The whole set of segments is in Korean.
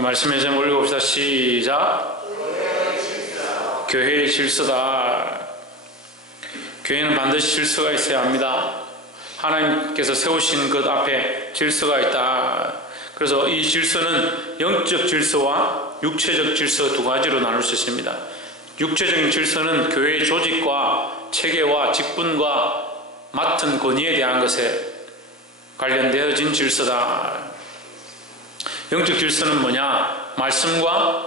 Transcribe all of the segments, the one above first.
말씀의 제목 읽어봅시다. 시작. 교회의 질서다. 교회는 반드시 질서가 있어야 합니다. 하나님께서 세우신 것 앞에 질서가 있다. 그래서 이 질서는 영적 질서와 육체적 질서 두 가지로 나눌 수 있습니다. 육체적인 질서는 교회의 조직과 체계와 직분과 맡은 권위에 대한 것에 관련되어진 질서다. 영적 질서는 뭐냐? 말씀과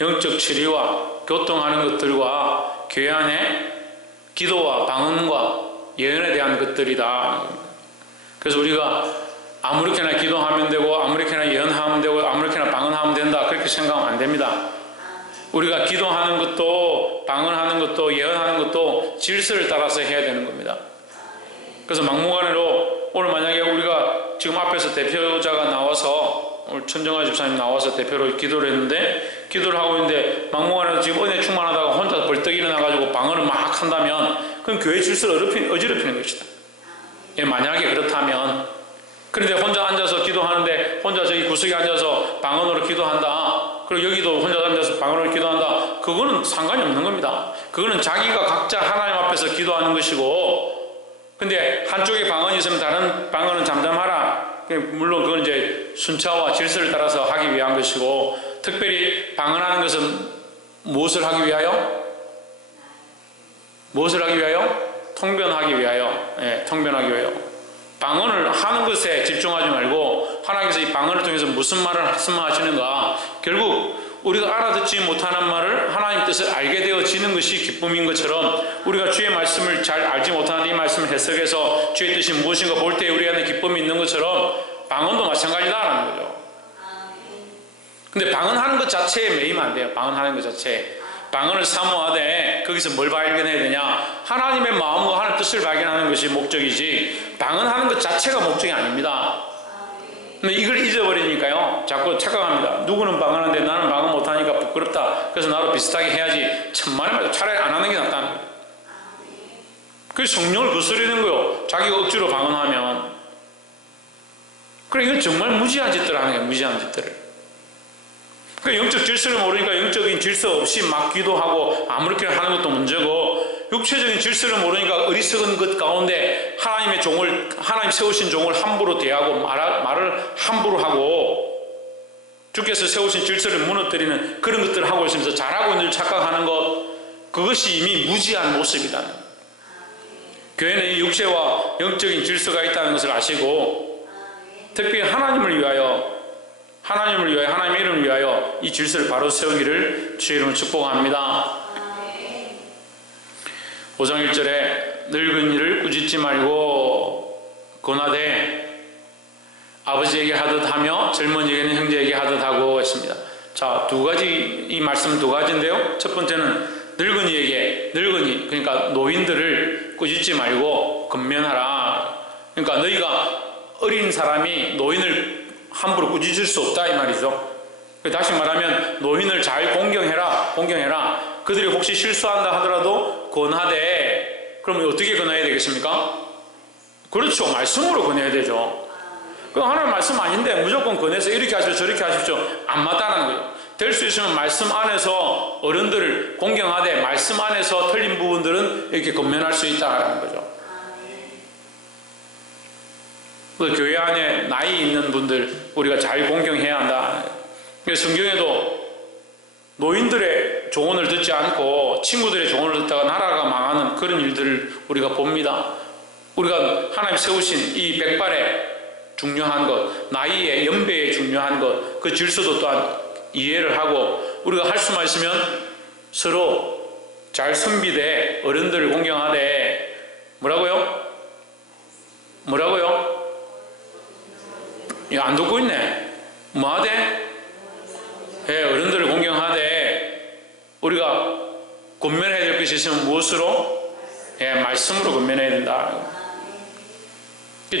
영적 치리와 교통하는 것들과 교회 안에 기도와 방언과 예언에 대한 것들이다. 그래서 우리가 아무렇게나 기도하면 되고 아무렇게나 예언하면 되고 아무렇게나 방언하면 된다, 그렇게 생각하면 안 됩니다. 우리가 기도하는 것도 방언하는 것도 예언하는 것도 질서를 따라서 해야 되는 겁니다. 그래서 막무가내로 오늘 만약에 우리가 지금 앞에서 대표자가 나와서 오늘 천정아 집사님 나와서 대표로 기도를 했는데, 기도를 하고 있는데 막무가내로 지금 은혜 충만하다가 혼자 벌떡 일어나가지고 방언을 막 한다면 그건 교회 질서를 어지럽히는 것이다. 만약에 그렇다면. 그런데 혼자 앉아서 기도하는데 혼자 저기 구석에 앉아서 방언으로 기도한다, 그리고 여기도 혼자 앉아서 방언으로 기도한다, 그거는 상관이 없는 겁니다. 그거는 자기가 각자 하나님 앞에서 기도하는 것이고, 근데 한쪽에 방언이 있으면 다른 방언은 잠잠하라. 물론 그건 이제 순차와 질서를 따라서 하기 위한 것이고, 특별히 방언하는 것은 무엇을 하기 위하여? 무엇을 하기 위하여? 통변하기 위하여. 통변하기 위하여. 방언을 하는 것에 집중하지 말고 하나님께서 이 방언을 통해서 무슨 말을 말씀하시는가, 결국 우리가 알아듣지 못하는 말을 하나님 뜻을 알게 되어지는 것이 기쁨인 것처럼, 우리가 주의 말씀을 잘 알지 못하는 이 말씀을 해석해서 주의 뜻이 무엇인가 볼 때 우리 안에 기쁨이 있는 것처럼 방언도 마찬가지다라는 거죠. 근데 방언하는 것 자체에 매이면 안 돼요. 방언하는 것 자체에. 방언을 사모하되 거기서 뭘 발견해야 되냐? 하나님의 마음과 하나님의 뜻을 발견하는 것이 목적이지, 방언하는 것 자체가 목적이 아닙니다. 근데 이걸 잊어버리니까요, 자꾸 착각합니다. 누구는 방언하는데 나는 방언 못하니까 부끄럽다, 그래서 나도 비슷하게 해야지. 천만에 말도 차라리 안 하는 게 낫다는 거예요. 그래서 성령을 거스르는 거예요, 자기가 억지로 방언하면. 그래, 이건 정말 무지한 짓들을 하는 거예요. 무지한 짓들을. 그러니까 영적 질서를 모르니까 영적인 질서 없이 막 기도하고 아무렇게나 하는 것도 문제고, 육체적인 질서를 모르니까 어리석은 것 가운데 하나님의 종을, 하나님 세우신 종을 함부로 대하고 말을 함부로 하고, 주께서 세우신 질서를 무너뜨리는 그런 것들을 하고 있으면서 잘하고 있는 줄 착각하는 것, 그것이 이미 무지한 모습이다. 교회는 이 육체와 영적인 질서가 있다는 것을 아시고, 특별히 하나님을 위하여 하나님의 이름을 위하여 이 질서를 바로 세우기를 주의 이름으로 축복합니다. 5장 1절에 늙은 이를 꾸짖지 말고 권하되 아버지에게 하듯 하며 젊은이에게는 형제에게 하듯 하고 했습니다. 자, 두 가지, 이 말씀은 두 가지인데요. 첫 번째는 늙은이에게, 그러니까 노인들을 꾸짖지 말고 권면하라. 그러니까 너희가 어린 사람이 노인을 함부로 꾸짖을 수 없다, 이 말이죠. 다시 말하면 노인을 잘 공경해라. 그들이 혹시 실수한다 하더라도 권하되, 그러면 어떻게 권해야 되겠습니까? 그렇죠, 말씀으로 권해야 되죠. 그건 하나님 말씀 아닌데 무조건 권해서 이렇게 하십시오 저렇게 하십시오, 안 맞다는 거예요. 될 수 있으면 말씀 안에서 어른들을 공경하되 말씀 안에서 틀린 부분들은 이렇게 권면할 수 있다는 거죠. 교회 안에 나이 있는 분들 우리가 잘 공경해야 한다. 성경에도 노인들의 조언을 듣지 않고 친구들의 조언을 듣다가 나라가 망하는 그런 일들을 우리가 봅니다. 우리가 하나님 세우신 이 백발의 중요한 것, 나이의 연배의 중요한 것, 그 질서도 또한 이해를 하고, 우리가 할 수만 있으면 서로 잘 선비되 어른들을 공경하되 뭐라고요? 안 듣고 있네. 뭐하되? 어른들을 공경하되, 우리가 권면해야 될 것이 있으면 무엇으로? 말씀으로 권면해야 된다.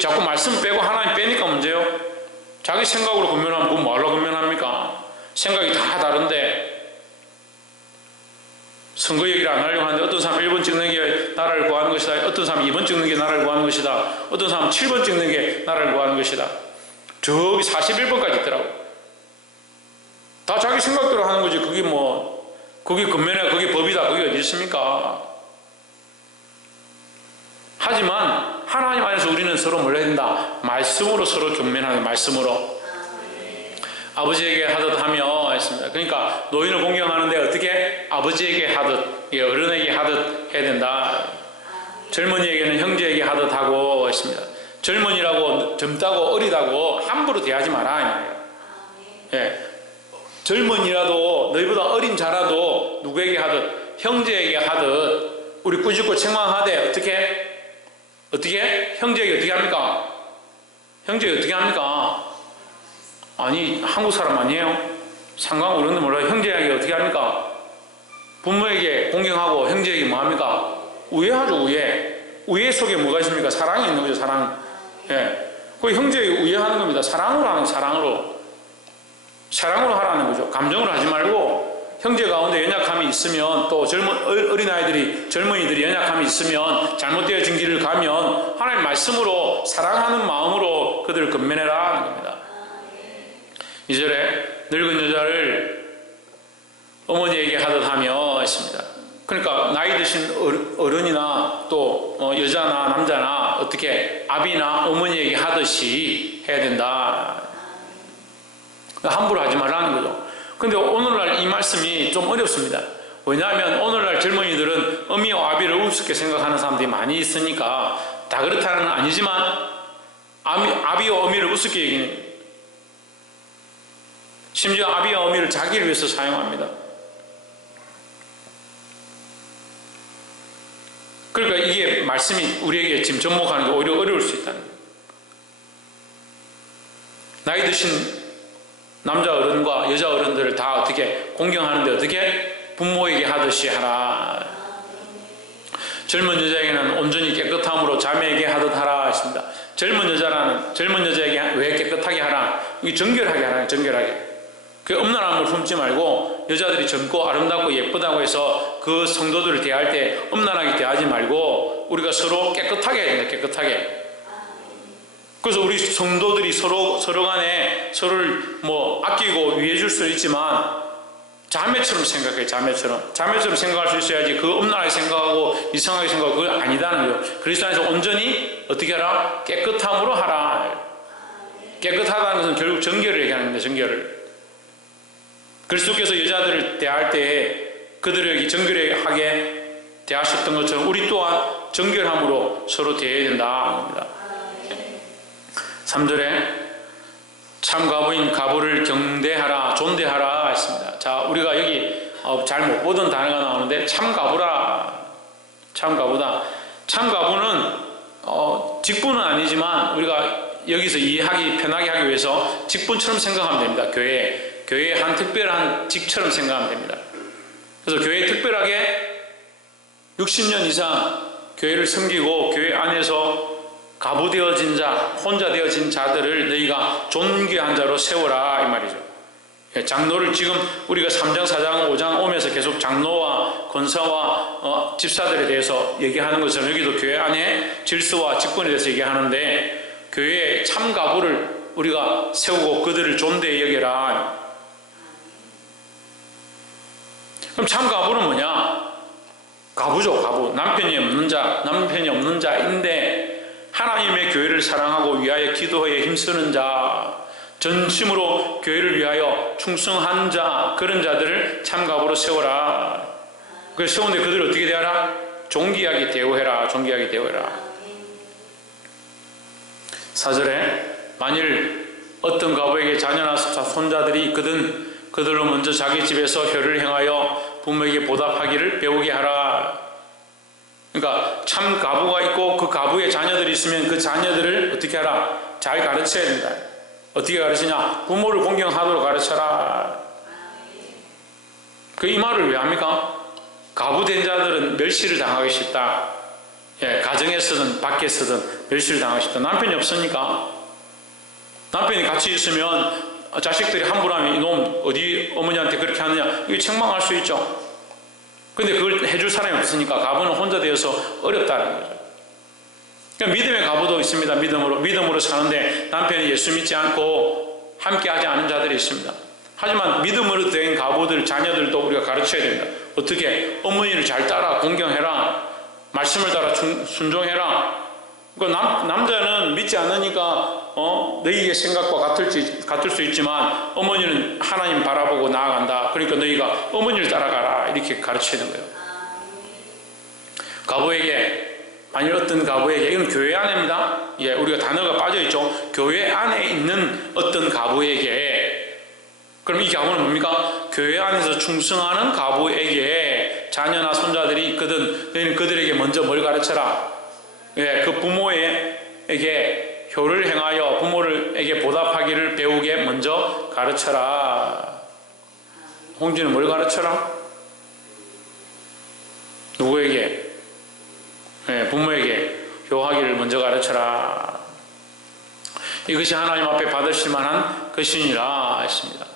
자꾸 말씀 빼고 하나님 빼니까 문제요. 자기 생각으로 권면하면 그건 뭐하러 권면합니까? 생각이 다 다른데. 선거 얘기를 안 하려고 하는데 어떤 사람 1번 찍는 게 나라를 구하는 것이다, 어떤 사람 2번 찍는 게 나라를 구하는 것이다, 어떤 사람 7번 찍는 게 나라를 구하는 것이다. 저기 41번까지 있더라고. 자기 생각대로 하는 거지. 그게 뭐, 그게 근면에 그게 법이다. 그게 어디 있습니까? 하지만 하나님 안에서 우리는 서로 뭘 해야 된다? 말씀으로 서로 경면하는, 말씀으로. 아버지에게 하듯 하며 했습니다. 그러니까 노인을 공경하는데 어떻게? 아버지에게 하듯, 어른에게 하듯 해야 된다. 젊은이에게는 형제에게 하듯 하고 했습니다. 젊은이라고 젊다고 어리다고 함부로 대하지 마라 이 말이에요. 예. 젊은이라도 너희보다 어린 자라도 누구에게 하듯? 형제에게 하듯 우리 꾸짖고 책망하되 어떻게? 형제에게 어떻게 합니까? 형제에게 어떻게 합니까? 아니 한국 사람 아니에요? 상관 어른들 몰라요. 형제에게 어떻게 합니까? 부모에게 공경하고 형제에게 뭐 합니까? 우애하죠. 우애 속에 뭐가 있습니까? 사랑이 있는 거죠. 사랑. 예. 그 형제에게 우애하는 겁니다. 사랑으로 하는, 사랑으로 하라는 거죠. 감정으로 하지 말고 형제 가운데 연약함이 있으면, 또 젊은이들이 연약함이 있으면 잘못되어진 길을 가면 하나님 말씀으로 사랑하는 마음으로 그들을 건면해라 하는 겁니다. 2절에 늙은 여자를 어머니에게 하듯 하며 했습니다. 그러니까 나이 드신 어른이나 또 여자나 남자나 어떻게 아비나 어머니에게 하듯이 해야 된다. 함부로 하지 말라는 거죠. 근데 오늘날 이 말씀이 좀 어렵습니다. 왜냐하면 오늘날 젊은이들은 어미와 아비를 우습게 생각하는 사람들이 많이 있으니까, 다 그렇다는 건 아니지만 아비와 어미를 우습게 얘기는, 심지어 아비와 어미를 자기를 위해서 사용합니다. 그러니까 이게 말씀이 우리에게 지금 접목하는 게 오히려 어려울 수 있다는 거예요. 나이 드신 남자 어른과 여자 어른들을 다 어떻게 공경하는데 어떻게? 부모에게 하듯이 하라. 젊은 여자에게는 온전히 깨끗함으로 자매에게 하듯 하라 했습니다. 젊은 여자에게 왜 깨끗하게 하라? 이게 정결하게 하라. 정결하게. 그 음란함을 품지 말고, 여자들이 젊고 아름답고 예쁘다고 해서 그 성도들을 대할 때 음란하게 대하지 말고 우리가 서로 깨끗하게 해야 된다. 깨끗하게. 그래서 우리 성도들이 서로 간에 서로를 뭐 아끼고 위해줄 수는 있지만 자매처럼 생각해. 자매처럼 생각할 수 있어야지. 그 음란하게 생각하고 이상하게 생각하고 그건 아니다는 거예요. 그리스도 안에서 온전히 어떻게 하라? 깨끗함으로 하라. 깨끗하다는 것은 결국 정결을 얘기하는 겁니다. 정결을. 그리스도께서 여자들을 대할 때 그들에게 정결하게 대하셨던 것처럼 우리 또한 정결함으로 서로 대해야 된다는 겁니다. 3절에 참 가부인 가부를 경대하라, 존대하라 했습니다. 자, 우리가 여기 잘 못 보던 단어가 나오는데 참 가부라. 참 가부다. 참 가부는 직분은 아니지만 우리가 여기서 이해하기 편하게 하기 위해서 직분처럼 생각하면 됩니다. 교회의 한 특별한 직처럼 생각하면 됩니다. 그래서 교회에 특별하게 60년 이상 교회를 섬기고 교회 안에서 가부되어진 자, 혼자 되어진 자들을 너희가 존귀한 자로 세워라 이 말이죠. 장로를 지금 우리가 3장, 4장, 5장 오면서 계속 장로와 권사와 집사들에 대해서 얘기하는 것처럼 여기도 교회 안에 질서와 직분에 대해서 얘기하는데, 교회의 참 가부를 우리가 세우고 그들을 존대히 여겨라. 그럼 참 가부는 뭐냐? 가부죠. 가부. 남편이 없는 자인데 하나님의 교회를 사랑하고 위하여 기도하여 힘쓰는 자, 전심으로 교회를 위하여 충성한 자, 그런 자들을 참 가부로 세워라. 그래서 세우는데 그들을 어떻게 대하라? 존귀하게 대우해라. 존귀하게 대우해라. 4절에 만일 어떤 가부에게 자녀나 손자들이 있거든 그들로 먼저 자기 집에서 혀를 행하여 부모에게 보답하기를 배우게 하라. 그러니까 참 가부가 있고 그 가부의 자녀들이 있으면 그 자녀들을 어떻게 하라? 잘 가르쳐야 된다. 어떻게 가르치냐? 부모를 공경하도록 가르쳐라. 이 말을 왜 합니까? 가부된 자들은 멸시를 당하기 쉽다. 가정에서든 밖에서든 멸시를 당하기 쉽다. 남편이 없으니까. 남편이 같이 있으면 자식들이 함부로 하면 이놈 어디 어머니한테 그렇게 하느냐, 이거 책망할 수 있죠. 근데 그걸 해줄 사람이 없으니까 가부는 혼자 되어서 어렵다는 거죠. 그러니까 믿음의 가부도 있습니다. 믿음으로 사는데 남편이 예수 믿지 않고 함께 하지 않은 자들이 있습니다. 하지만 믿음으로 된 가부들, 자녀들도 우리가 가르쳐야 됩니다. 어떻게? 어머니를 잘 따라 공경해라. 말씀을 따라 순종해라. 남자는 믿지 않으니까 너희의 생각과 같을 수 있지만 어머니는 하나님 바라보고 나아간다. 그러니까 너희가 어머니를 따라가라. 이렇게 가르쳐야 되는 거예요. 가부에게, 만일 어떤 가부에게, 이건 교회 안에입니다. 예, 우리가 단어가 빠져있죠. 교회 안에 있는 어떤 가부에게, 그럼 이 가부는 뭡니까? 교회 안에서 충성하는 가부에게 자녀나 손자들이 있거든. 너희는 그들에게 먼저 뭘 가르쳐라? 예, 그 부모에게 효를 행하여 부모에게 보답하기를 배우게 먼저 가르쳐라. 홍진은 뭘 가르쳐라? 누구에게? 예, 부모에게 효하기를 먼저 가르쳐라. 이것이 하나님 앞에 받으실 만한 것이니라 했습니다.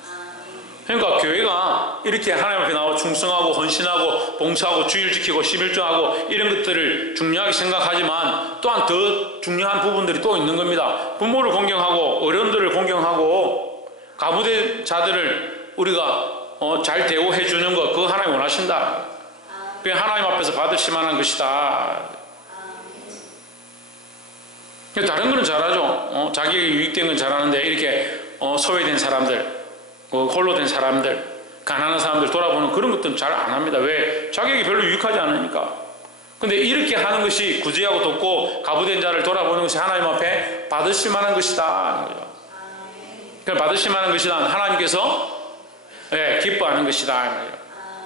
그러니까 교회가 이렇게 하나님 앞에 나와 충성하고 헌신하고 봉사하고 주일 지키고 11조하고 이런 것들을 중요하게 생각하지만 또한 더 중요한 부분들이 또 있는 겁니다. 부모를 공경하고 어른들을 공경하고 가부된 자들을 우리가 잘 대우해 주는 것, 그거 하나님 원하신다. 그게 하나님 앞에서 받으실 만한 것이다. 다른 거는 잘하죠. 자기에게 유익된 건 잘하는데 이렇게 소외된 사람들, 홀로 된 사람들, 가난한 사람들 돌아보는 그런 것들은 잘 안 합니다. 왜? 자기에게 별로 유익하지 않으니까. 근데 이렇게 하는 것이 구제하고 돕고 가부된 자를 돌아보는 것이 하나님 앞에 받으실 만한 것이다. 그러니까 받으실 만한 것이다. 하나님께서 기뻐하는 것이다.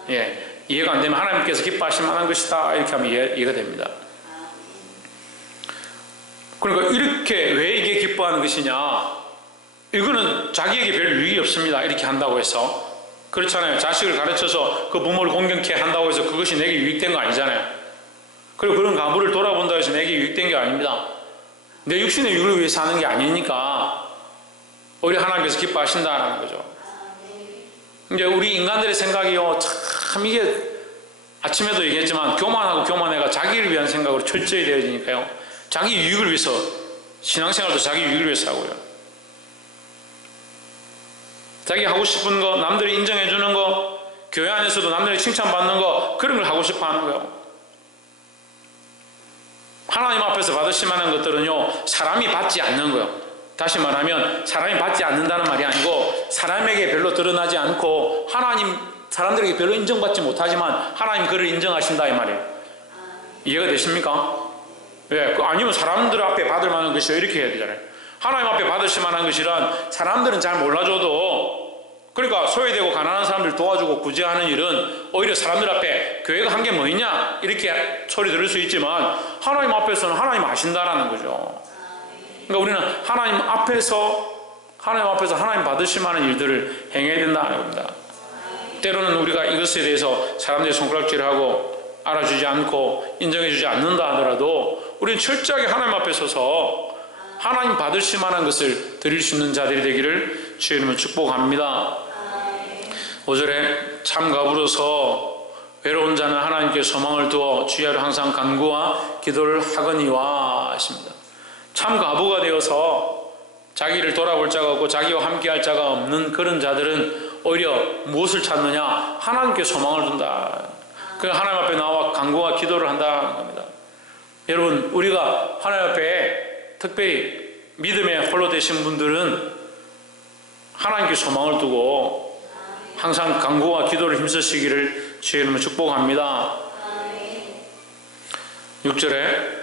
예, 이해가 안 되면 하나님께서 기뻐하실 만한 것이다. 이렇게 하면 이해가 됩니다. 그러니까 이렇게 왜 이게 기뻐하는 것이냐? 이거는 자기에게 별 유익이 없습니다. 이렇게 한다고 해서. 그렇잖아요. 자식을 가르쳐서 그 부모를 공경케 한다고 해서 그것이 내게 유익된 거 아니잖아요. 그리고 그런 가부를 돌아본다고 해서 내게 유익된 게 아닙니다. 내 육신의 유익을 위해서 하는 게 아니니까 오히려 하나님께서 기뻐하신다는 거죠. 이제 우리 인간들의 생각이요, 참 이게 아침에도 얘기했지만 교만하고 교만해가 자기를 위한 생각으로 철저히 되어지니까요. 자기 유익을 위해서, 신앙생활도 자기 유익을 위해서 하고요. 자기 하고 싶은 거, 남들이 인정해 주는 거, 교회 안에서도 남들이 칭찬받는 거, 그런 걸 하고 싶어 하는 거예요. 하나님 앞에서 받으실 만한 것들은요, 사람이 받지 않는 거예요. 다시 말하면 사람이 받지 않는다는 말이 아니고 사람에게 별로 드러나지 않고 사람들에게 별로 인정받지 못하지만 하나님 그를 인정하신다 이 말이에요. 이해가 되십니까? 왜? 아니면 사람들 앞에 받을 만한 것이요, 이렇게 해야 되잖아요. 하나님 앞에 받으실 만한 것이란 사람들은 잘 몰라줘도, 그러니까 소외되고 가난한 사람들 도와주고 구제하는 일은 오히려 사람들 앞에 교회가 한 게 뭐 있냐 이렇게 소리 들을 수 있지만 하나님 앞에서는 하나님 아신다라는 거죠. 그러니까 우리는 하나님 앞에서 하나님 받으실 만한 일들을 행해야 된다는 겁니다. 때로는 우리가 이것에 대해서 사람들이 손가락질하고 알아주지 않고 인정해주지 않는다 하더라도 우리는 철저하게 하나님 앞에 서서 하나님 받으실 만한 것을 드릴 수 있는 자들이 되기를 주의 이름으로 축복합니다. 5절에 참 가부로서 외로운 자는 하나님께 소망을 두어 주야로 항상 간구와 기도를 하거니와 하십니다. 참 가부가 되어서 자기를 돌아볼 자가 없고 자기와 함께할 자가 없는 그런 자들은 오히려 무엇을 찾느냐? 하나님께 소망을 둔다. 그래서 하나님 앞에 나와 간구와 기도를 한다는 겁니다. 여러분, 우리가 하나님 앞에 특별히 믿음에 홀로 되신 분들은 하나님께 소망을 두고 항상 간구와 기도를 힘쓰시기를 주의 이름으로 축복합니다. 6절에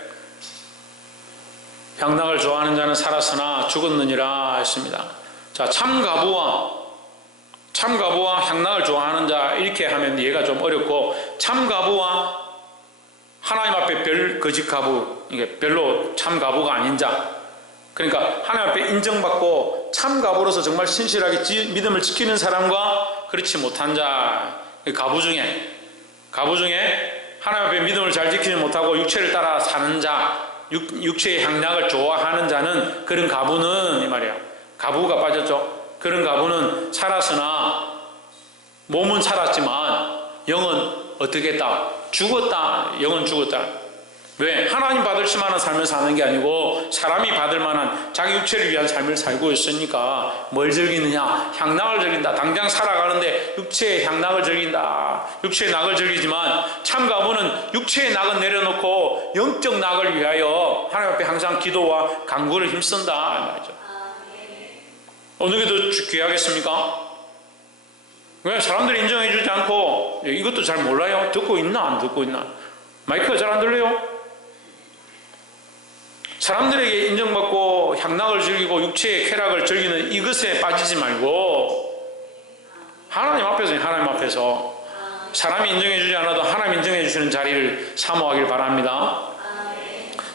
향락을 좋아하는 자는 살았으나 죽었느니라 했습니다. 자, 참 가부와 향락을 좋아하는 자, 이렇게 하면 이해가 좀 어렵고, 참 가부와 하나님 앞에 별 거짓 가부, 이게 별로 참 가부가 아닌 자, 그러니까 하나님 앞에 인정받고 참 가부로서 정말 신실하게 믿음을 지키는 사람과 그렇지 못한 자, 가부 중에 하나님 앞에 믿음을 잘 지키지 못하고 육체를 따라 사는 자, 육체의 향락을 좋아하는 자는, 그런 가부는 이 말이에요. 가부가 빠졌죠. 그런 가부는 살았으나 몸은 살았지만 영은 어떻게 했다? 죽었다. 영은 죽었다. 왜? 하나님 받으실 만한 삶을 사는 게 아니고 사람이 받을 만한 자기 육체를 위한 삶을 살고 있으니까 뭘 즐기느냐? 향락을 즐긴다. 당장 살아가는데 육체의 향락을 즐긴다. 육체의 낙을 즐기지만 참 가부는 육체의 낙은 내려놓고 영적 낙을 위하여 하나님 앞에 항상 기도와 간구를 힘쓴다 말이죠. 어느 게 더 귀하겠습니까? 왜? 사람들이 인정해 주지 않고 이것도 잘 몰라요? 듣고 있나 안 듣고 있나? 마이크가 잘 안 들려요? 사람들에게 인정받고 향락을 즐기고 육체의 쾌락을 즐기는 이것에 빠지지 말고 하나님 앞에서 사람이 인정해 주지 않아도 하나님 인정해 주시는 자리를 사모하길 바랍니다.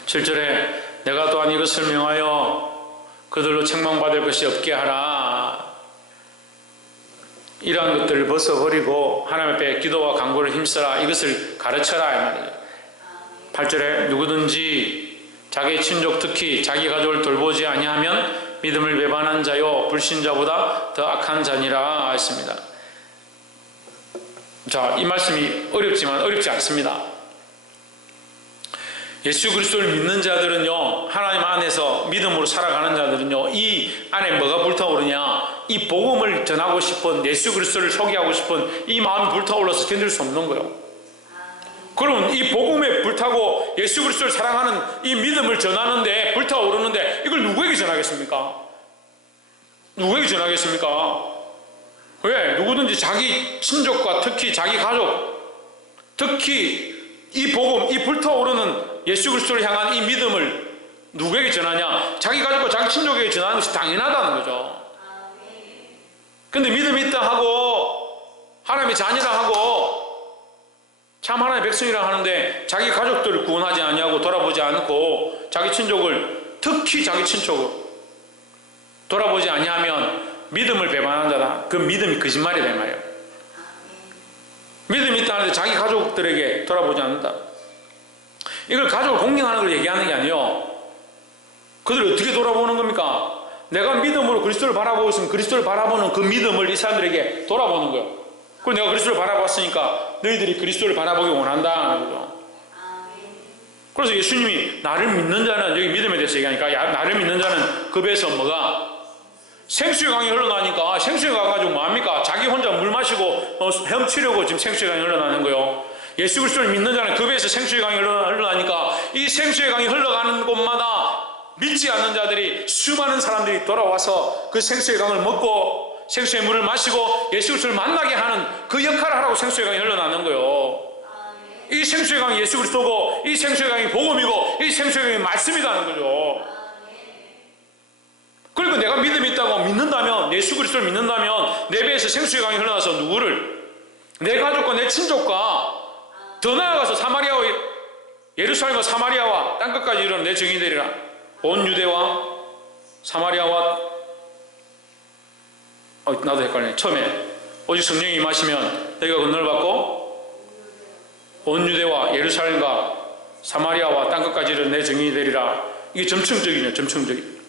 7절에 내가 또한 이것을 명하여 그들로 책망받을 것이 없게 하라. 이러한 것들을 벗어버리고 하나님 앞에 기도와 간구를 힘써라. 이것을 가르쳐라 이 말이에요. 8절에 누구든지 자기 친족 특히 자기 가족을 돌보지 아니하면 믿음을 배반한 자요 불신자보다 더 악한 자니라 했습니다. 자, 이 말씀이 어렵지만 어렵지 않습니다. 예수 그리스도를 믿는 자들은요, 하나님 안에서 믿음으로 살아가는 자들은요, 이 안에 뭐가 불타오르냐, 이 복음을 전하고 싶은, 예수 그리스도를 소개하고 싶은 이 마음이 불타올라서 견딜 수 없는 거예요. 그럼 이 복음에 불타고 예수 그리스도를 사랑하는 이 믿음을 전하는데 불타오르는데 이걸 누구에게 전하겠습니까? 누구에게 전하겠습니까? 왜? 누구든지 자기 친족과 특히 자기 가족, 특히 이 복음, 이 불타오르는 예수 그리스도를 향한 이 믿음을 누구에게 전하냐? 자기 가족과 자기 친족에게 전하는 것이 당연하다는 거죠. 근데 믿음이 있다 하고 하나님의 자녀라 하고 참 하나님의 백성이라 하는데 자기 가족들을 구원하지 아니하고 돌아보지 않고 자기 친족을, 특히 자기 친족을 돌아보지 아니하면 믿음을 배반한 자다. 그 믿음이 거짓말이다 이 말이에요. 믿음이 있다 하는데 자기 가족들에게 돌아보지 않는다. 이걸 가족을 공경하는 걸 얘기하는 게 아니에요. 그들을 어떻게 돌아보는 겁니까? 내가 믿음으로 그리스도를 바라보고 있으면 그리스도를 바라보는 그 믿음을 이 사람들에게 돌아보는 거예요. 그리고 내가 그리스도를 바라봤으니까 너희들이 그리스도를 바라보기 원한다. 그래서 예수님이 나를 믿는 자는, 여기 믿음에 대해서 얘기하니까 나를 믿는 자는 그 배에서 뭐가? 생수의 강이 흘러나니까 생수의 강 가지고 뭐합니까? 자기 혼자 물 마시고 헤엄치려고 지금 생수의 강이 흘러나는 거예요. 예수 그리스도를 믿는 자는 그 배에서 생수의 강이 흘러나니까 이 생수의 강이 흘러가는 곳마다 믿지 않는 자들이, 수많은 사람들이 돌아와서 그 생수의 강을 먹고 생수의 물을 마시고 예수 그리스도를 만나게 하는 그 역할을 하라고 생수의 강이 흘러나는 거예요. 이 생수의 강이 예수 그리스도고 이 생수의 강이 복음이고 이 생수의 강이 말씀이라는 거죠. 그리고 내가 믿음이 있다고 믿는다면, 예수 그리스도를 믿는다면 내 배에서 생수의 강이 흘러나서 누구를? 내 가족과 내 친족과 더 나아가서 사마리아와 예루살렘과 사마리아와 땅끝까지 이르는 내 증인이 되리라. 온 유대와 사마리아와 나도 헷갈리네. 처음에 오직 성령이 임하시면 너희가 건너를 받고 온 유대와 예루살렘과 사마리아와 땅끝까지 이르는 내 증인이 되리라. 이게 점층적이네요. 점층적인.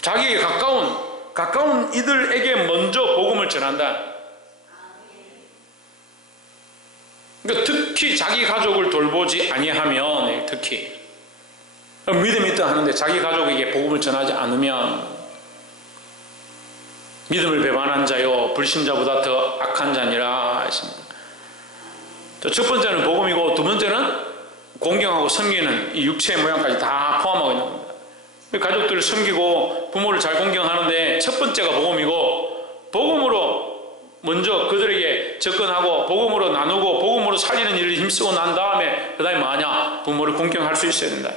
자기에게 가까운 이들에게 먼저 복음을 전한다. 그러니까 특히 자기 가족을 돌보지 아니하면, 특히 믿음이 있다 하는데 자기 가족에게 복음을 전하지 않으면 믿음을 배반한 자요 불신자보다 더 악한 자니라 했습니다. 첫 번째는 복음이고 두 번째는 공경하고 섬기는 이 육체의 모양까지 다 포함하고 있는 겁니다. 가족들을 섬기고 부모를 잘 공경하는데 첫 번째가 복음이고, 복음으로 먼저 그들에게 접근하고 복음으로 나누고 복음으로 살리는 일을 힘쓰고 난 다음에 그 다음에 뭐하냐? 부모를 공경할 수 있어야 된다.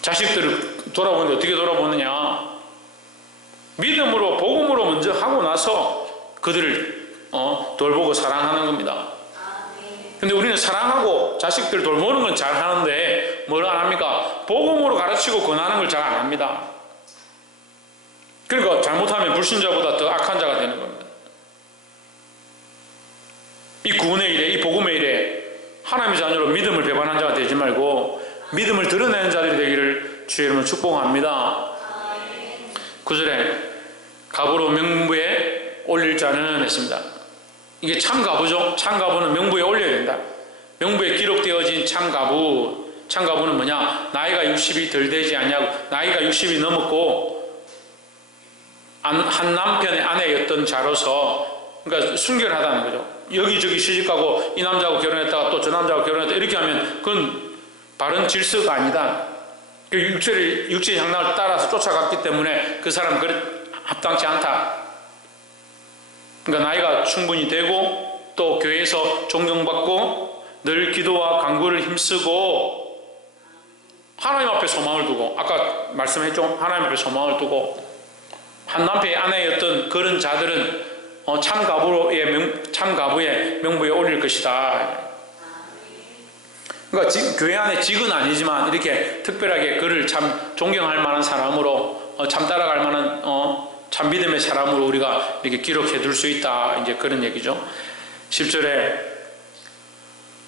자식들을 돌아보는데 어떻게 돌아보느냐? 믿음으로 복음으로 먼저 하고 나서 그들을 돌보고 사랑하는 겁니다. 근데 우리는 사랑하고 자식들 돌보는 건 잘 하는데 뭘 안 합니까? 복음으로 가르치고 권하는 걸 잘 안 합니다. 그러니까 잘못하면 불신자보다 더 악한 자가 되는 겁니다. 이 구원의 일에, 이 복음의 일에 하나님의 자녀로 믿음을 배반한 자가 되지 말고 믿음을 드러내는 자들이 되기를 주의 이름으로 축복합니다. 9절에 갑으로 명부에 올릴 자는 했습니다. 이게 참 가부죠. 참 가부는 명부에 올려야 된다. 명부에 기록되어진 참가부는 뭐냐? 나이가 60이 덜 되지 않냐고. 나이가 60이 넘었고 한 남편의 아내였던 자로서, 그러니까 순결하다는 거죠. 여기저기 시집가고 이 남자하고 결혼했다가 또 저 남자하고 결혼했다 이렇게 하면 그건 바른 질서가 아니다. 육체의 향락을 따라서 쫓아갔기 때문에 그 사람은 합당치 않다. 그러니까 나이가 충분히 되고 또 교회에서 존경받고 늘 기도와 간구를 힘쓰고 하나님 앞에 소망을 두고, 아까 말씀했죠? 하나님 앞에 소망을 두고 한 남편의 아내였던 그런 자들은 참가부의 명부에 올릴 것이다. 그러니까 교회 안에 직은 아니지만 이렇게 특별하게 그를 참 존경할 만한 사람으로, 참 따라갈 만한 참 믿음의 사람으로 우리가 이렇게 기록해 둘 수 있다. 이제 그런 얘기죠. 10절에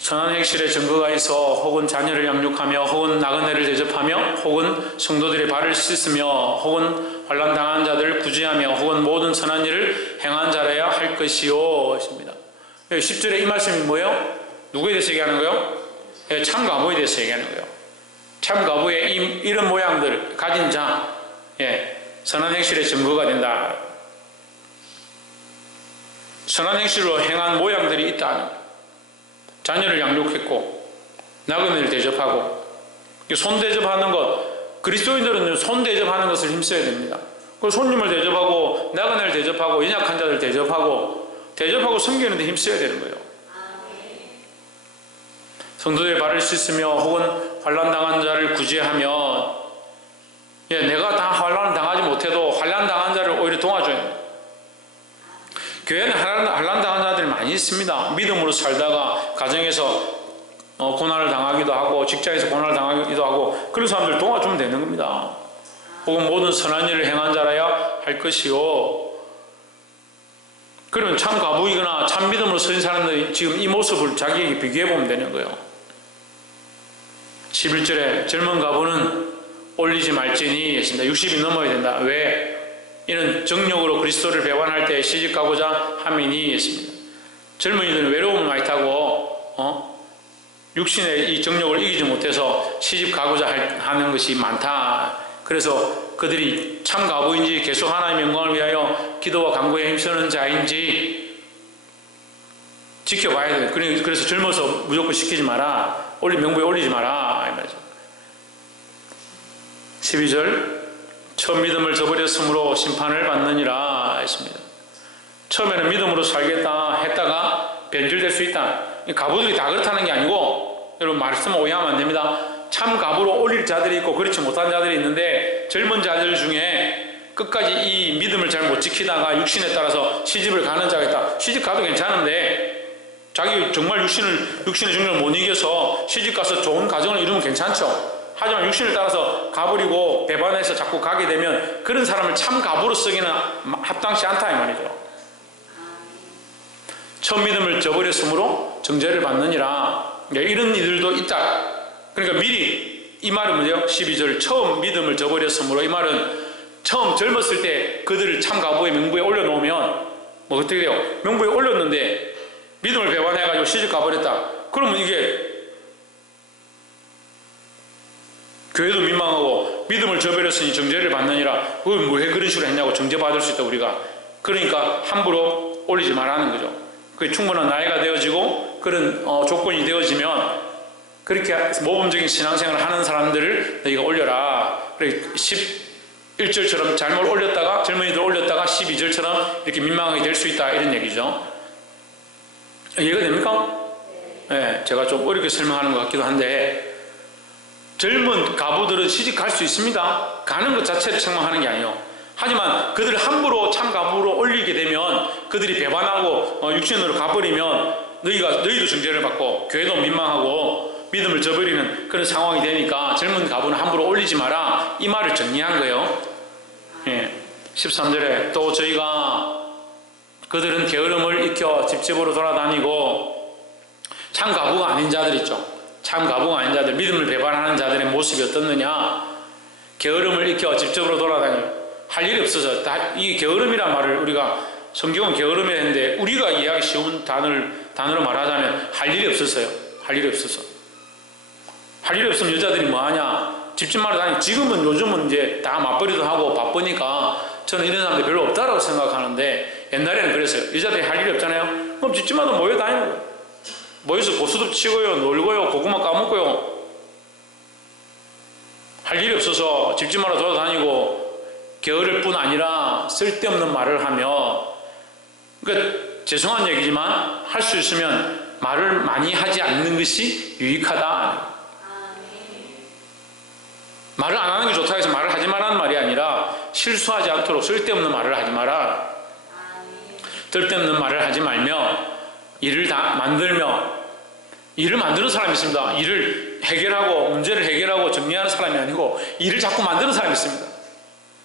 선한 행실에 증거가 있어 혹은 자녀를 양육하며 혹은 나그네를 대접하며 혹은 성도들의 발을 씻으며 혹은 환난 당한 자들을 구제하며 혹은 모든 선한 일을 행한 자라야 할 것이요 했습니다. 10절에 이 말씀이 뭐예요? 누구에 대해서 얘기하는 거예요? 참가부에 대해서 얘기하는 거예요. 참가부의 이런 모양들 가진 자, 선한 행실의 증거가 된다. 선한 행실로 행한 모양들이 있다. 자녀를 양육했고 나그네를 대접하고, 손 대접하는 것, 그리스도인들은 손 대접하는 것을 힘써야 됩니다. 손님을 대접하고 나그네를 대접하고 연약한 자들 대접하고 섬기는 데 힘써야 되는 거예요. 성도들의 발을 씻으며 혹은 환난당한 자를 구제하며, 내가 다 환난을 당하지 못해도 환난당한 자를 오히려 도와줘야 돼요. 교회는 환난당한 자들이 많이 있습니다. 믿음으로 살다가 가정에서 고난을 당하기도 하고 직장에서 고난을 당하기도 하고 그런 사람들 도와주면 되는 겁니다. 혹은 모든 선한 일을 행한 자라야 할 것이요. 그러면 참 가부이거나 참 믿음으로 서신 사람들이 지금 이 모습을 자기에게 비교해 보면 되는 거예요. 11절에 젊은 가부는 올리지 말지니 했습니다. 60이 넘어야 된다. 왜? 이는 정력으로 그리스도를 배반할 때 시집가고자 함이니 했습니다. 젊은이들은 외로움을 많이 타고 육신의 이 정력을 이기지 못해서 시집가고자 하는 것이 많다. 그래서 그들이 참 가부인지 계속 하나님의 영광을 위하여 기도와 간구에 힘쓰는 자인지 지켜봐야 돼요. 그래서 젊어서 무조건 시키지 마라. 명부에 올리지 마라. 이 말이죠. 12절 처음 믿음을 저버렸으므로 심판을 받느니라 했습니다. 처음에는 믿음으로 살겠다 했다가 변질될 수 있다. 가부들이 다 그렇다는 게 아니고, 여러분 말씀 오해하면 안 됩니다. 참 가부로 올릴 자들이 있고 그렇지 못한 자들이 있는데, 젊은 자들 중에 끝까지 이 믿음을 잘 못 지키다가 육신에 따라서 시집을 가는 자가 있다. 시집 가도 괜찮은데 자기 정말 육신의 중력을 못 이겨서 시집 가서 좋은 가정을 이루면 괜찮죠. 하지만 육신을 따라서 가버리고 배반해서 자꾸 가게 되면 그런 사람을 참 가부로 쓰기는 합당치 않다 이 말이죠. 처음 믿음을 저버렸으므로 정죄를 받느니라. 이런 이들도 있다. 그러니까 미리 이 말은 뭐죠? 12절 처음 믿음을 저버렸으므로, 이 말은 처음 젊었을 때 그들을 참 가부의 명부에 올려놓으면 뭐 어떻게 돼요? 명부에 올렸는데 믿음을 배반해가지고 시집 가버렸다. 그러면 이게 교회도 민망하고 믿음을 저버렸으니 정죄를 받느니라. 그걸 왜 그런 식으로 했냐고 정죄받을 수 있다 우리가. 그러니까 함부로 올리지 말라는 거죠. 그게 충분한 나이가 되어지고 그런 조건이 되어지면 그렇게 모범적인 신앙생활을 하는 사람들을 너희가 올려라. 11절처럼 잘못 올렸다가 젊은이들 올렸다가 12절처럼 이렇게 민망하게 될 수 있다 이런 얘기죠. 이해가 됩니까? 네, 제가 좀 어렵게 설명하는 것 같기도 한데, 젊은 가부들은 시집 갈 수 있습니다. 가는 것 자체를 책망하는 게 아니에요. 하지만 그들을 함부로 참 가부로 올리게 되면 그들이 배반하고 육신으로 가버리면 너희도 정죄를 받고 교회도 민망하고 믿음을 저버리는 그런 상황이 되니까 젊은 가부는 함부로 올리지 마라. 이 말을 정리한 거예요. 13절에 또 저희가 그들은 게으름을 익혀 집집으로 돌아다니고, 참 가부가 아닌 자들 있죠. 참 가부가 아닌 자들, 믿음을 배반하는 자들의 모습이 어떻느냐. 게으름을 익혀 집집으로 돌아다니고 할 일이 없어서, 이 게으름이란 말을 우리가 성경은 게으름이라 했는데 우리가 이해하기 쉬운 단어로 말하자면 할 일이 없었어요. 할 일이 없어서. 할 일이 없으면 여자들이 뭐 하냐? 집집마다 다니. 지금은 요즘은 이제 다 맞벌이도 하고 바쁘니까 저는 이런 사람들 별로 없다라고 생각하는데 옛날에는 그랬어요. 여자들이 할 일이 없잖아요. 그럼 집집마다 모여 다니는 거예요. 모여서 고수도 치고요, 놀고요, 고구마 까먹고요. 할 일이 없어서 집집마다 돌아다니고 게으를 뿐 아니라 쓸데없는 말을 하며, 그러니까 죄송한 얘기지만 할 수 있으면 말을 많이 하지 않는 것이 유익하다. 말을 안 하는 게 좋다고 해서 말을 하지 말라는 말이 아니라 실수하지 않도록 쓸데없는 말을 하지 마라. 쓸데없는 말을 하지 말며 일을 다 만들며, 일을 만드는 사람이 있습니다. 일을 해결하고 문제를 해결하고 정리하는 사람이 아니고 일을 자꾸 만드는 사람이 있습니다.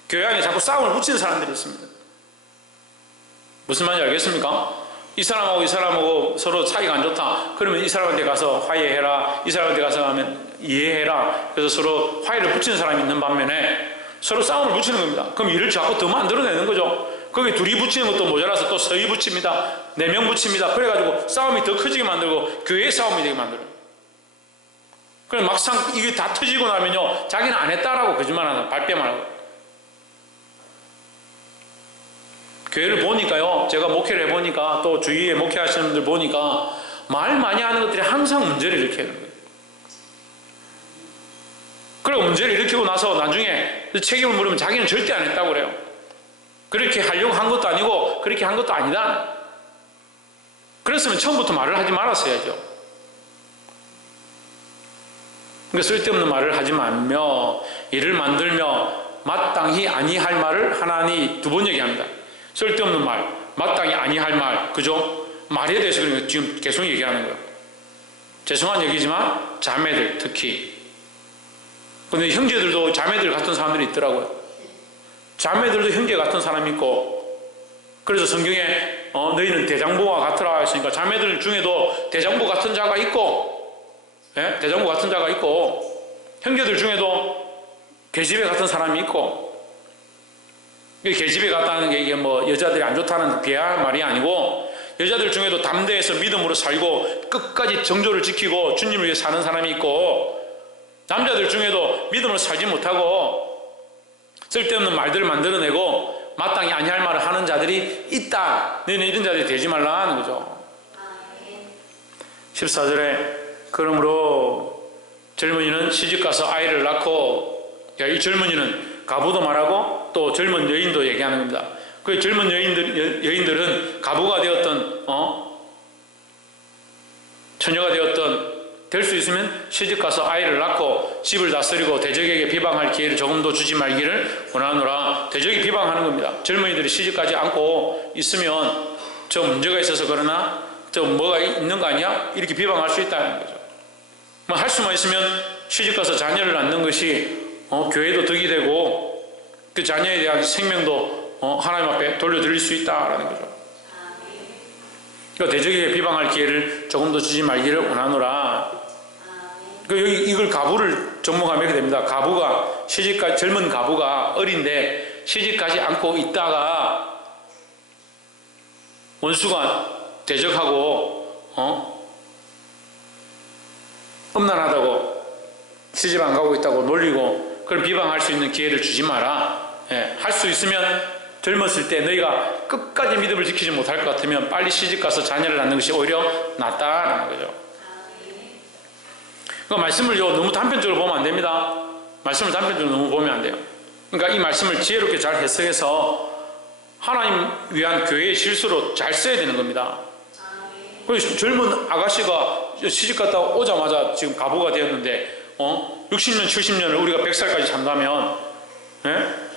교회 안에 자꾸 싸움을 붙이는 사람들이 있습니다. 무슨 말인지 알겠습니까? 이 사람하고 이 사람하고 서로 사이가 안 좋다. 그러면 이 사람한테 가서 화해해라. 이 사람한테 가서 하면 이해해라. 그래서 서로 화해를 붙이는 사람이 있는 반면에 서로 싸움을 붙이는 겁니다. 그럼 일을 자꾸 더 만들어내는 거죠. 거기 둘이 붙이는 것도 모자라서 또 서희 붙입니다. 4명 붙입니다. 그래가지고 싸움이 더 커지게 만들고 교회의 싸움이 되게 만들어요. 그럼 막상 이게 다 터지고 나면요, 자기는 안 했다라고 거짓말하는, 발뺌만 하고. 교회를 보니까요, 제가 목회를 해보니까 또 주위에 목회하시는 분들 보니까 말 많이 하는 것들이 항상 문제를 일으키는 거예요. 그리고 문제를 일으키고 나서 나중에 책임을 물으면 자기는 절대 안 했다고 그래요. 그렇게 하려고 한 것도 아니고 그렇게 한 것도 아니다. 그랬으면 처음부터 말을 하지 말았어야죠. 그러니까 쓸데없는 말을 하지 말며 일을 만들며 마땅히 아니할 말을 하나니 2번 얘기합니다. 쓸데없는 말, 마땅히 아니할 말, 그죠? 말에 대해서 지금 계속 얘기하는 거예요. 죄송한 얘기지만 자매들 특히. 근데 형제들도 자매들 같은 사람들이 있더라고요. 자매들도 형제 같은 사람이 있고, 그래서 성경에 너희는 대장부와 같으라 했으니까 자매들 중에도 대장부 같은 자가 있고, 예? 대장부 같은 자가 있고, 형제들 중에도 계집애 같은 사람이 있고. 계집애 같다는 게 이게 뭐 여자들이 안 좋다는 비하할 말이 아니고, 여자들 중에도 담대해서 믿음으로 살고 끝까지 정조를 지키고 주님을 위해 사는 사람이 있고, 남자들 중에도 믿음으로 살지 못하고 쓸데없는 말들을 만들어내고 마땅히 아니할 말을 하는 자들이 있다. 너희는 이런 자들이 되지 말라는 거죠. 14절에 그러므로 젊은이는 시집가서 아이를 낳고, 이 젊은이는 가부도 말하고 또 젊은 여인도 얘기하는 겁니다. 그 젊은 여인들은 가부가 되었던 처녀가 되었던 될 수 있으면 시집가서 아이를 낳고 집을 다스리고 대적에게 비방할 기회를 조금도 주지 말기를 원하노라. 대적이 비방하는 겁니다. 젊은이들이 시집가지 않고 있으면 저 문제가 있어서 그러나 저 뭐가 있는 거 아니야? 이렇게 비방할 수 있다는 거죠. 뭐 할 수만 있으면 시집가서 자녀를 낳는 것이 교회도 덕이 되고 그 자녀에 대한 생명도 하나님 앞에 돌려드릴 수 있다라는 거죠. 그러니까 대적에게 비방할 기회를 조금도 주지 말기를 원하노라. 그러니까 여기 이걸 가부를 접목하면 이렇게 됩니다. 가부가 젊은 가부가 어린데 시집가지 않고 있다가 원수가 대적하고 험난하다고 시집 안 가고 있다고 놀리고 그걸 비방할 수 있는 기회를 주지 마라. 할 수 있으면 젊었을 때 너희가 끝까지 믿음을 지키지 못할 것 같으면 빨리 시집가서 자녀를 낳는 것이 오히려 낫다라는 거죠. 그러니까 말씀을 너무 단편적으로 보면 안 됩니다. 말씀을 단편적으로 너무 보면 안 돼요. 그러니까 이 말씀을 지혜롭게 잘 해석해서 하나님 위한 교회의 실수로 잘 써야 되는 겁니다. 젊은 아가씨가 시집갔다 오자마자 지금 가부가 되었는데 60년 70년을 우리가 100살까지 산다면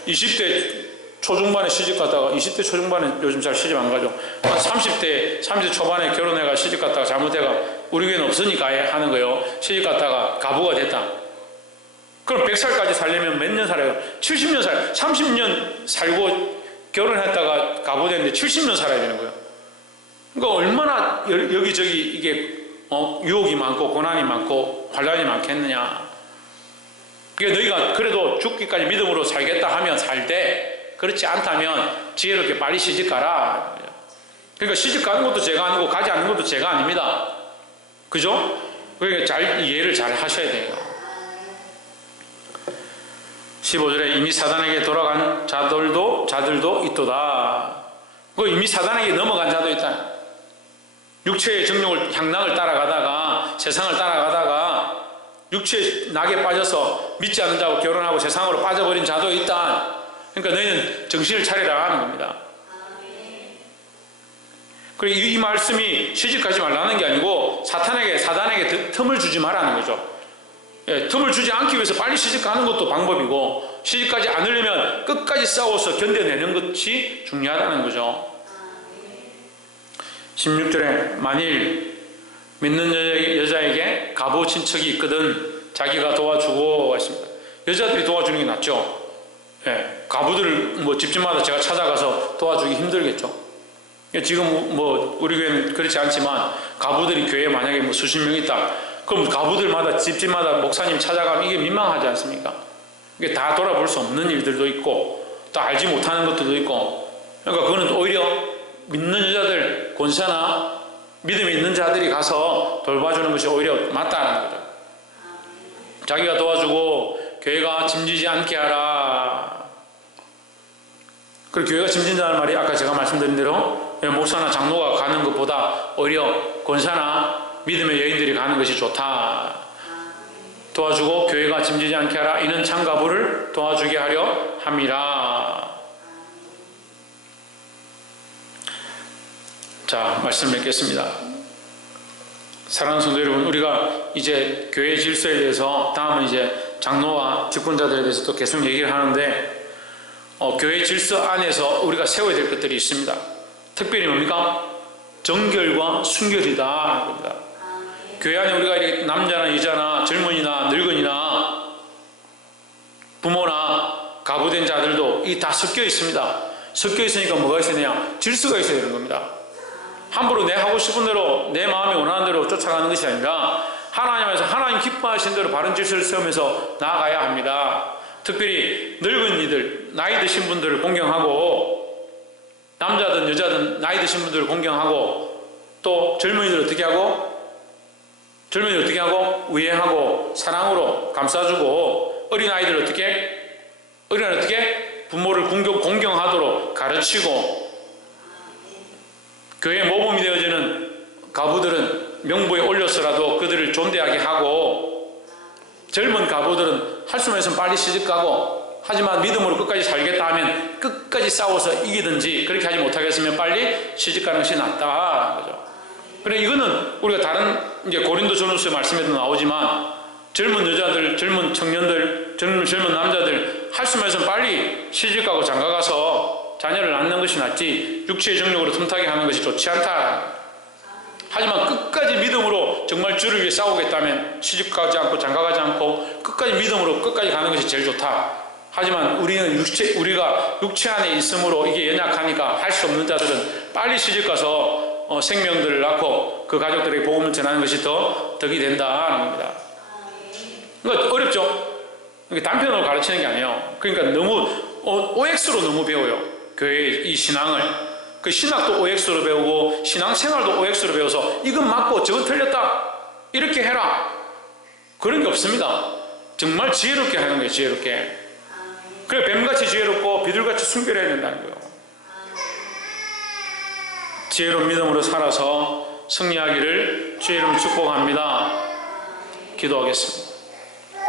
20대 초중반에 시집갔다가 20대 초중반에 요즘 잘 시집 안 가죠. 30대 초반에 결혼해가 시집갔다가 잘못해가 우리 교회는 없으니까 하는 거예요. 시집갔다가 가부가 됐다. 그럼 100살까지 살려면 몇 년 살아요? 70년 살아요. 30년 살고 결혼했다가 가부됐는데 70년 살아야 되는 거예요. 그러니까 얼마나 여기저기 이게 유혹이 많고 고난이 많고 환란이 많겠느냐. 그러니까 너희가 그래도 죽기까지 믿음으로 살겠다 하면 살되 그렇지 않다면 지혜롭게 빨리 시집가라. 그러니까 시집가는 것도 죄가 아니고 가지 않는 것도 죄가 아닙니다. 그죠? 그러니까 잘 이해를 잘 하셔야 돼요. 15절에 이미 사단에게 돌아간 자들도 있도다. 그 이미 사단에게 넘어간 자도 있다. 육체의 정욕을 향락을 따라가다가 세상을 따라가다가 육체의 낙에 빠져서 믿지 않는 자하고 결혼하고 세상으로 빠져버린 자도 있다. 그러니까 너희는 정신을 차리라 하는 겁니다. 그리고 이 말씀이 시집가지 말라는 게 아니고 사단에게 틈을 주지 말라는 거죠. 예, 틈을 주지 않기 위해서 빨리 시집가는 것도 방법이고 시집가지 않으려면 끝까지 싸워서 견뎌내는 것이 중요하다는 거죠. 16절에 만일 믿는 여자에게 가부 친척이 있거든 자기가 도와주고 했습니다. 여자들이 도와주는 게 낫죠. 예, 가부들을 집집마다 제가 찾아가서 도와주기 힘들겠죠. 지금 우리 교회는 그렇지 않지만 가부들이 교회에 만약에 수십 명 있다. 그럼 가부들마다 집집마다 목사님 찾아가면 이게 민망하지 않습니까? 이게 다 돌아볼 수 없는 일들도 있고 또 알지 못하는 것들도 있고 그러니까 그거는 오히려 믿는 여자들 권사나 믿음이 있는 자들이 가서 돌봐주는 것이 오히려 맞다는 거죠. 자기가 도와주고 교회가 짐지지 않게 하라. 그리고 교회가 짐진다는 말이 아까 제가 말씀드린 대로 목사나 장로가 가는 것보다 오히려 권사나 믿음의 여인들이 가는 것이 좋다. 도와주고 교회가 짐지지 않게 하라. 이는 창가부를 도와주게 하려 함이라. 자, 말씀 맺겠습니다. 사랑하는 성도 여러분, 우리가 이제 교회 질서에 대해서 다음은 이제 장로와 직분자들에 대해서 또 계속 얘기를 하는데 교회 질서 안에서 우리가 세워야 될 것들이 있습니다. 특별히 뭡니까? 정결과 순결이다. 겁니다. 교회 안에 우리가 이렇게 남자나 여자나 젊은이나 늙은이나 부모나 가부된 자들도 이 다 섞여 있습니다. 섞여 있으니까 뭐가 있어야 되냐? 질서가 있어야 되는 겁니다. 함부로 내 하고 싶은 대로 내 마음이 원하는 대로 쫓아가는 것이 아니라 하나님께서 하나님 기뻐하신 대로 바른 질서를 세우면서 나아가야 합니다. 특별히 늙은이들, 나이 드신 분들을 공경하고 남자든 여자든 나이 드신 분들을 공경하고 또 젊은이들 어떻게 하고? 젊은이들 어떻게 하고? 우애하고 사랑으로 감싸주고 어린아이들 어떻게? 어린아이들 어떻게? 부모를 공경하도록 가르치고 교회 모범이 되어지는 가부들은 명부에 올려서라도 그들을 존대하게 하고 젊은 가부들은 할 수만 있으면 빨리 시집가고 하지만 믿음으로 끝까지 살겠다 하면 끝까지 싸워서 이기든지 그렇게 하지 못하겠으면 빨리 시집가는 것이 낫다. 그죠? 그래 이거는 우리가 다른 이제 고린도전후서 말씀에도 나오지만 젊은 여자들, 젊은 청년들, 젊은 남자들 할 수만 있으면 빨리 시집가고 장가가서 자녀를 낳는 것이 낫지 육체의 정욕으로 틈타게 하는 것이 좋지 않다. 하지만 끝까지 믿음으로 정말 주를 위해 싸우겠다면 시집가지 않고 장가가지 않고 끝까지 믿음으로 끝까지 가는 것이 제일 좋다. 하지만 우리가 육체 안에 있으므로 이게 연약하니까 할 수 없는 자들은 빨리 시집가서 생명들을 낳고 그 가족들에게 복음을 전하는 것이 더 덕이 된다는 겁니다. 그러니까 어렵죠? 단편으로 가르치는 게 아니에요. 그러니까 너무 OX로 너무 배워요. 교회의 이 신앙을. 그 신학도 OX로 배우고 신앙생활도 OX로 배워서 이건 맞고 저건 틀렸다. 이렇게 해라. 그런 게 없습니다. 정말 지혜롭게 하는 거예요. 지혜롭게. 그래 뱀같이 지혜롭고 비둘같이 순결해야 된다는 거예요. 지혜로운 믿음으로 살아서 승리하기를 주의 이름으로 축복합니다. 기도하겠습니다.